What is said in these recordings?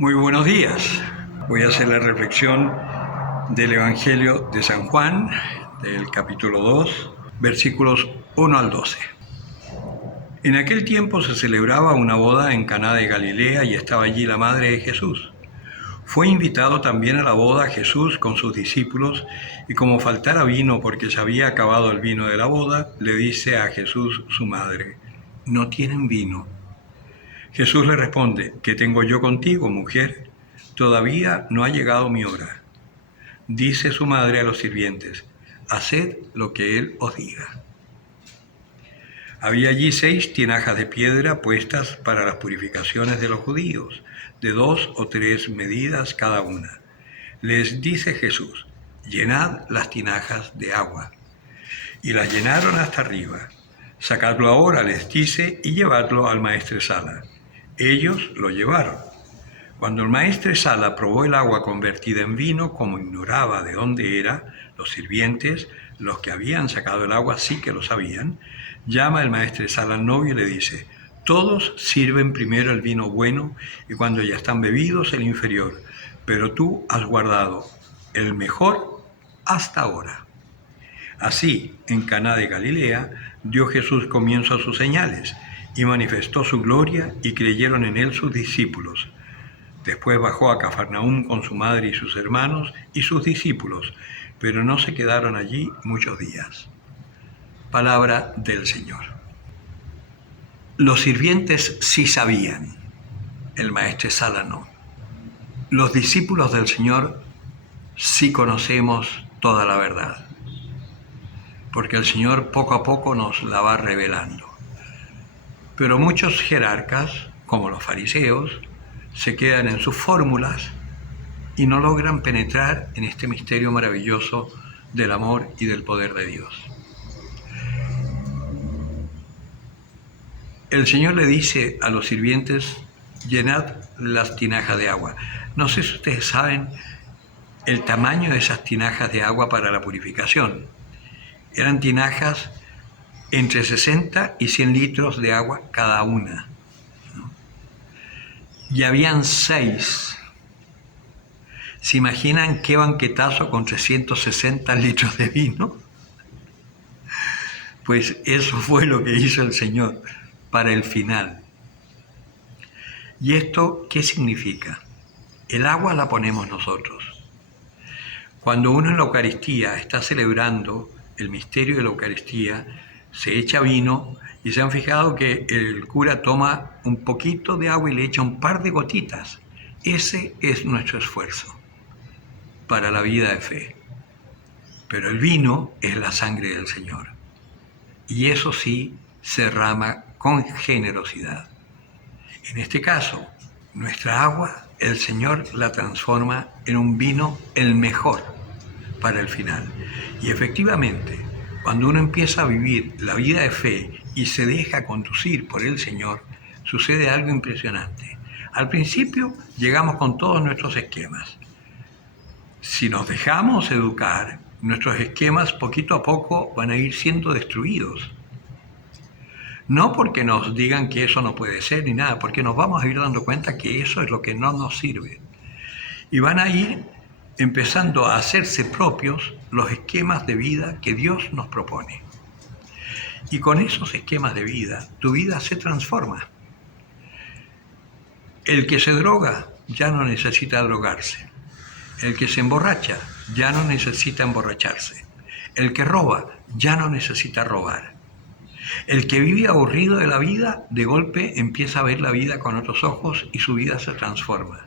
Muy buenos días. Voy a hacer la reflexión del Evangelio de San Juan, del capítulo 2, versículos 1 al 12. En aquel tiempo se celebraba una boda en Caná de Galilea y estaba allí la madre de Jesús. Fue invitado también a la boda Jesús con sus discípulos, y como faltara vino porque se había acabado el vino de la boda, le dice a Jesús su madre: «No tienen vino». Jesús le responde: «¿Qué tengo yo contigo, mujer? Todavía no ha llegado mi hora». Dice su madre a los sirvientes: «Haced lo que él os diga». Había allí 6 tinajas de piedra puestas para las purificaciones de los judíos, de 2 o 3 medidas cada una. Les dice Jesús: «Llenad las tinajas de agua». Y las llenaron hasta arriba. «Sacadlo ahora», les dice, «y llevadlo al maestresala». Ellos lo llevaron. Cuando el maestresala probó el agua convertida en vino, como ignoraba de dónde era, los sirvientes, los que habían sacado el agua, sí que lo sabían, llama el maestresala al novio y le dice: «Todos sirven primero el vino bueno y cuando ya están bebidos el inferior, pero tú has guardado el mejor hasta ahora». Así, en Caná de Galilea, dio Jesús comienzo a sus señales y manifestó su gloria, y creyeron en él sus discípulos. Después bajó a Cafarnaúm con su madre y sus hermanos y sus discípulos, pero no se quedaron allí muchos días. Palabra del Señor. Los sirvientes sí sabían, el maestresala no. Los discípulos del Señor sí conocemos toda la verdad, porque el Señor poco a poco nos la va revelando. Pero muchos jerarcas, como los fariseos, se quedan en sus fórmulas y no logran penetrar en este misterio maravilloso del amor y del poder de Dios. El Señor le dice a los sirvientes: «Llenad las tinajas de agua». No sé si ustedes saben el tamaño de esas tinajas de agua para la purificación. Eran tinajas entre 60 y 100 litros de agua cada una, ¿no? Y habían 6. ¿Se imaginan qué banquetazo con 360 litros de vino? Pues eso fue lo que hizo el Señor para el final. ¿Y esto qué significa? El agua la ponemos nosotros. Cuando uno en la Eucaristía está celebrando el misterio de la Eucaristía, se echa vino, y se han fijado que el cura toma un poquito de agua y le echa un par de gotitas. Ese es nuestro esfuerzo para la vida de fe. Pero el vino es la sangre del Señor, y eso sí se derrama con generosidad. En este caso, nuestra agua, el Señor la transforma en un vino el mejor para el final. Y efectivamente, cuando uno empieza a vivir la vida de fe y se deja conducir por el Señor, sucede algo impresionante. Al principio llegamos con todos nuestros esquemas. Si nos dejamos educar, nuestros esquemas poquito a poco van a ir siendo destruidos. No porque nos digan que eso no puede ser ni nada, porque nos vamos a ir dando cuenta que eso es lo que no nos sirve. Y van a ir empezando a hacerse propios los esquemas de vida que Dios nos propone. Y con esos esquemas de vida, tu vida se transforma. El que se droga ya no necesita drogarse. El que se emborracha ya no necesita emborracharse. El que roba ya no necesita robar. El que vive aburrido de la vida, de golpe empieza a ver la vida con otros ojos y su vida se transforma.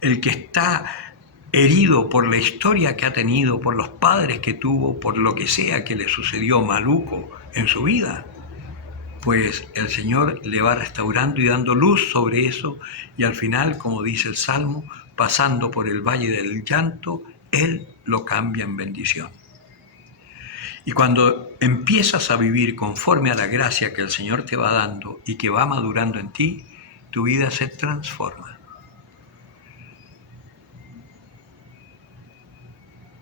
El que está herido por la historia que ha tenido, por los padres que tuvo, por lo que sea que le sucedió maluco en su vida, pues el Señor le va restaurando y dando luz sobre eso, y al final, como dice el Salmo, pasando por el valle del llanto, Él lo cambia en bendición. Y cuando empiezas a vivir conforme a la gracia que el Señor te va dando y que va madurando en ti, tu vida se transforma.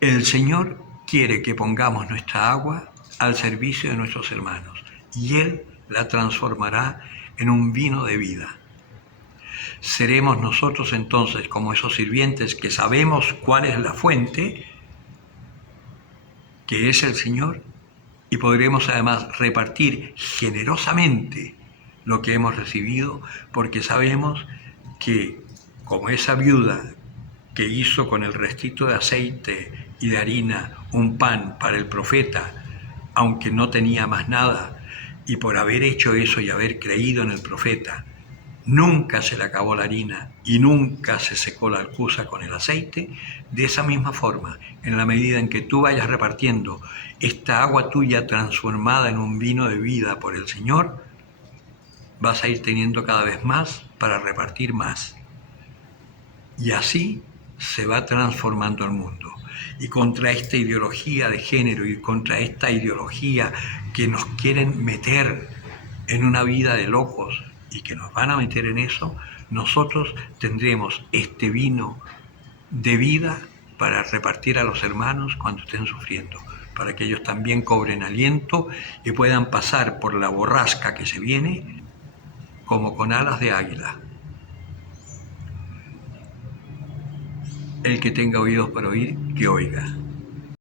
El Señor quiere que pongamos nuestra agua al servicio de nuestros hermanos, y Él la transformará en un vino de vida. seremos nosotros entonces como esos sirvientes que sabemos cuál es la fuente, que es el Señor, y podremos además repartir generosamente lo que hemos recibido, porque sabemos que como esa viuda que hizo con el restito de aceite y de harina un pan para el profeta, aunque no tenía más nada, y por haber hecho eso y haber creído en el profeta, nunca se le acabó la harina y nunca se secó la alcuza con el aceite. De esa misma forma, en la medida en que tú vayas repartiendo esta agua tuya transformada en un vino de vida por el Señor, vas a ir teniendo cada vez más para repartir más. Y así se va transformando el mundo. Y contra esta ideología de género y contra esta ideología que nos quieren meter en una vida de locos y que nos van a meter en eso, nosotros tendremos este vino de vida para repartir a los hermanos cuando estén sufriendo, para que ellos también cobren aliento y puedan pasar por la borrasca que se viene como con alas de águila. El que tenga oídos para oír, que oiga.